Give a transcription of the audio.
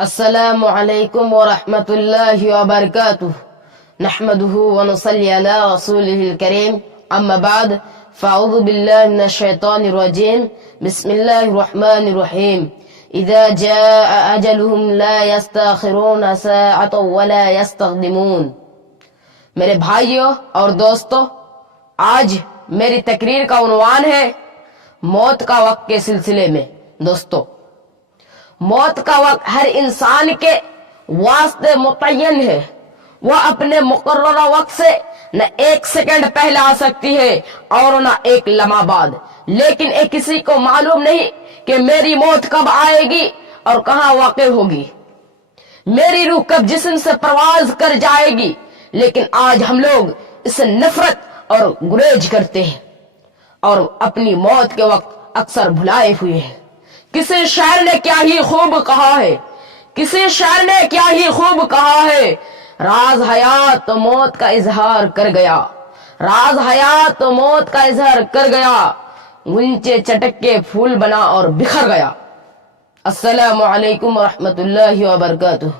السلام علیکم ورحمۃ اللہ وبرکاتہ نحمده ونصلی علی رسوله الکریم اما بعد فاعوذ باللہ من الشیطان الرجیم بسم اللہ الرحمن الرحیم اذا جاء اجلهم لا يستاخرون ساعة ولا يستقدمون۔ میرے بھائیوں اور دوستو، آج میری تقریر کا عنوان ہے موت کا وقت کے سلسلے میں۔ دوستو، موت کا وقت ہر انسان کے واسطے متعین ہے۔ وہ اپنے مقررہ وقت سے نہ ایک سیکنڈ پہلے آ سکتی ہے اور نہ ایک لمحہ بعد، لیکن کسی کو معلوم نہیں کہ میری موت کب آئے گی اور کہاں واقع ہوگی، میری روح کب جسم سے پرواز کر جائے گی۔ لیکن آج ہم لوگ اس سے نفرت اور گریز کرتے ہیں اور اپنی موت کے وقت اکثر بھلائے ہوئے ہیں۔ کسی شاعر نے کیا ہی خوب کہا ہے، کسی شاعر نے کیا ہی خوب کہا ہے، راز حیات تو موت کا اظہار کر گیا، راز حیات تو موت کا اظہار کر گیا، غنچے چٹک کے پھول بنا اور بکھر گیا۔ السلام علیکم ورحمۃ اللہ وبرکاتہ۔